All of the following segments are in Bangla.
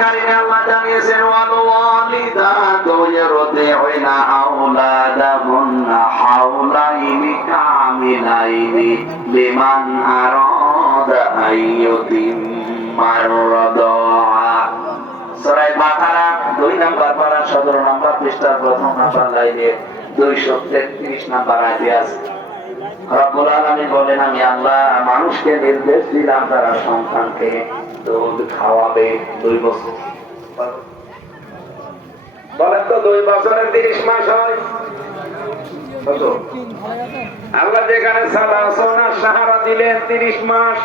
কারিমে আল্লাহ জানিয়েছেন ওয়াল ওয়ালিদাতু ইরদিউনা আওলাদাহুন্না নাম্বার পারা 17 নাম্বার পৃষ্ঠার প্রথম নাম্বার লাইনে 233 নাম্বার আয়াতে আছে। রব্বুল আলামিন বলেন, আমি আল্লাহ মানুষকে নির্দেশ দিলাম তারা সন্তানকে দুধ খাওয়াবে দুই বছর বলেন তো, দুই বছরের তিরিশ মাস হয়? আল্লাহ যেখানে সাহারা দিলেন তিরিশ মাস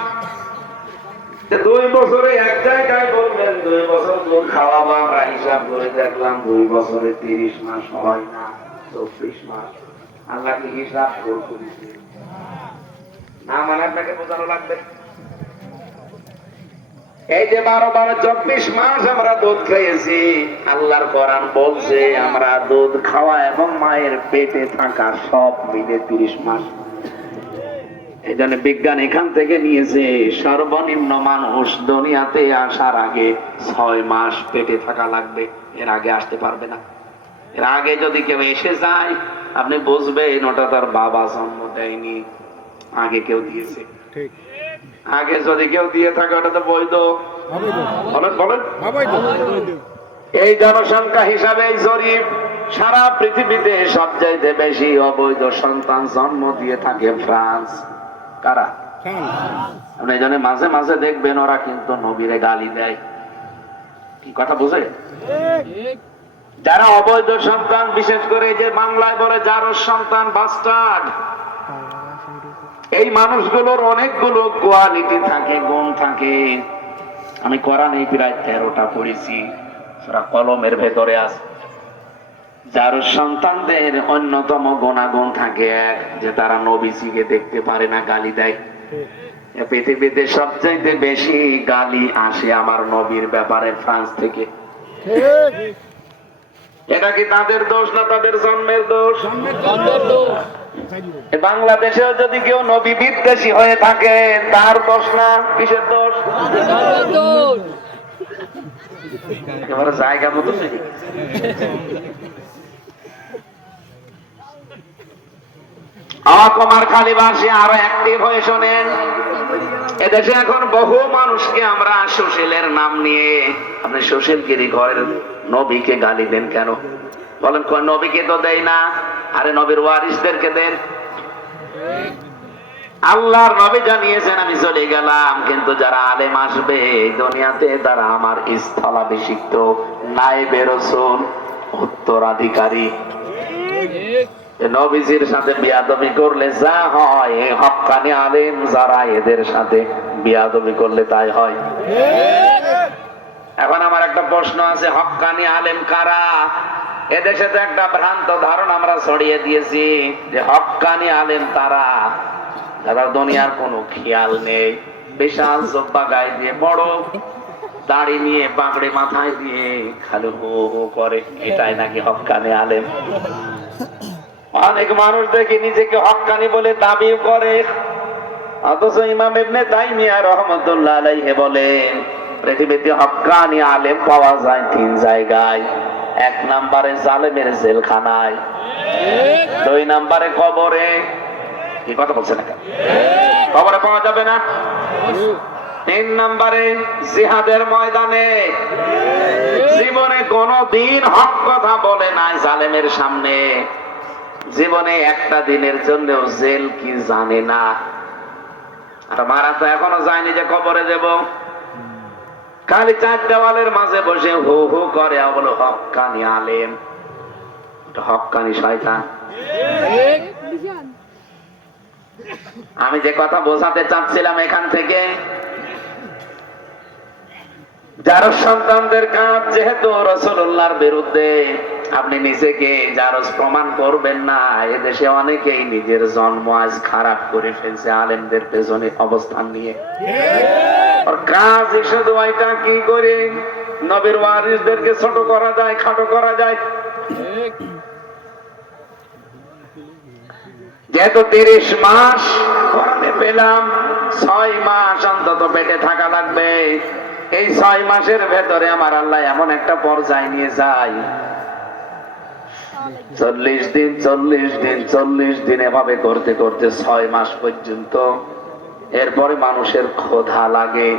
দুই বছরে এক জায়গায় বলবেন, দুই বছর দুধ খাওয়াবো, আমরা হিসাব করে দেখলাম দুই বছরে তিরিশ মাস হয় না, চব্বিশ মাস আল্লাহ কি হিসাব দিছে? না মানে আপনাকে বোঝানো লাগবে। এই যে বারো বারো চব্বিশ মাস আমরা দুধ খেয়েছি, আল্লাহর কোরআন বলছে আমরা দুধ খাওয়া এবং মায়ের পেটে থাকা সব মিলে তিরিশ মাস। এই জন্য বিজ্ঞান এখান থেকে নিয়েছে, সর্বনিম্ন মানুষ দুনিয়াতে আসার আগে ছয় মাস পেটে থাকা লাগবে, এর আগে আসতে পারবে না। এর আগে যদি কেউ এসে যায় আপনি বুঝবেন ওটা তার বাবা জন্ম দেয়নি আগে কেউ দিয়েছে। আগে যদি কেউ দিয়ে থাকে ওটা তো বৈধ। বলেন বলেন। এই জনসংখ্যা হিসাবে এই জরিপ। সারা পৃথিবীতে সবচাইতে বেশি অবৈধ সন্তান জন্ম দিয়ে থাকে ফ্রান্স। কারা? আপনি এই জন্য মাঝে মাঝে দেখবেন ওরা কিন্তু নবীরে গালি দেয়। কি কথা বুঝে? যারা অবৈধ সন্তান, বিশেষ করে যে বাংলায় বলে যার সন্তান বাস্টার্ড এই মানুষগুলোর অনেকগুলো কোয়ালিটি থাকে, গুণ থাকে। আমি কোরআনে প্রায় তেরোটা পড়েছি কলমের ভেতরে আছে। যার সন্তানদের অন্যতম গুণাগুণ থাকে এক, যে তারা নবীজিকে দেখতে পারে না, গালি দেয়। পৃথিবীতে সবচাইতে বেশি গালি আসে আমার নবীর ব্যাপারে ফ্রান্স থেকে। এটা কি তাদের দোষ না তাদের জন্মের দোষ? বাংলাদেশেও যদি কেউ নবী বিদ্বেষী হয়ে থাকে তার দোষ না? কিসের দোষ? এবারে জায়গা মতো। অকমার খালিবাসী আরও অ্যাক্টিভ হয়ে শোনেন। এদেশে এখন বহু মানুষকে আমরা সুশীলের নাম নিয়ে, আপনি সুশীলগিরি ঘরের নবীকে গালি দেন কেন? বলেন নবীকে তো দেয় না, আরে নবীর ওয়ারিসদেরকে দেন। আল্লাহর নবী জানিয়েছেন, আমি চলে গেলাম, কিন্তু যারা আলেম আসবে দুনিয়াতে, তারা আমার স্থলাভিষিক্ত নাইবে রসুল, উত্তরাধিকারী। নবীজির সাথে বিয়াদবি করলে যা হয় এই হক্কানি আলেম যারা এদের সাথে বিয়াদবি করলে তাই হয়। এখন আমার একটা প্রশ্ন আছে হক্কানি আলেম কারা? এদেশে তো একটা ভ্রান্ত ধারণা আমরা ছড়িয়ে দিয়েছি যে হক্কানি আলেম তারা। যারা দুনিয়ার কোনো খেয়াল নেই। বিশাল জব্বা গায়ে দিয়ে, বড় দাড়ি নিয়ে, পাগড়ি মাথায় দিয়ে খালি হো হো করে, এটাই নাকি হক্কানি আলেম? অনেক মানুষ দেখি নিজেকে হক্কানি বলে দাবি করে। অথচ ইমাম ইবনে তাইমিয়া রহমতুল্লাহ বলেন, পৃথিবীতে হক্কানি আলেম পাওয়া যায় তিন জায়গায়। এক নম্বরে জালেমের জেলখানায়, দুই নম্বরে কবরে। কি কথা বলছেন কবরে পাওয়া যাবে না? তিন নম্বরে জিহাদের ময়দানে। জীবনে কোনো দিন হক কথা বলে নাই জালেমের সামনে। জীবনে একটা দিনের জন্য জেল কি জানে না। আর মারা তো এখনও যায়নি যে কবরে দেব খালি চার দেওয়ালের মাঝে বসে হু হু করে বলো হকানি আলেম। হকানি শয়তান। আমি যে কথা বোঝাতে চাচ্ছিলাম এখান থেকে, যার সন্তানদের কাজ যেহেতু রসুল্লাহর বিরুদ্ধে আপনি নিজেকে জারজ প্রমাণ করবেন না এদেশে অনেকেই নিজের জন্ম আজ খারাপ করে ফেলছে আলেমদের পেছনে অবস্থান নিয়ে। কাজ শুধু এটা কি করে? নবীর ওয়ারিসদেরকে ছোট করা যায় খাটো করা যায়। যেহেতু তিরিশ মাস কোরআনে পেলাম ছয় মাস অন্তত পেটে থাকা লাগবে। এই ছয় মাসের ভেতরে আমার আল্লাহ এমন একটা পর্যায় নিয়ে যায় চল্লিশ দিন চল্লিশ দিন চল্লিশ দিন এভাবে করতে করতে ছয় মাস পর্যন্ত এরপরে মানুষের ক্ষোধা লাগে।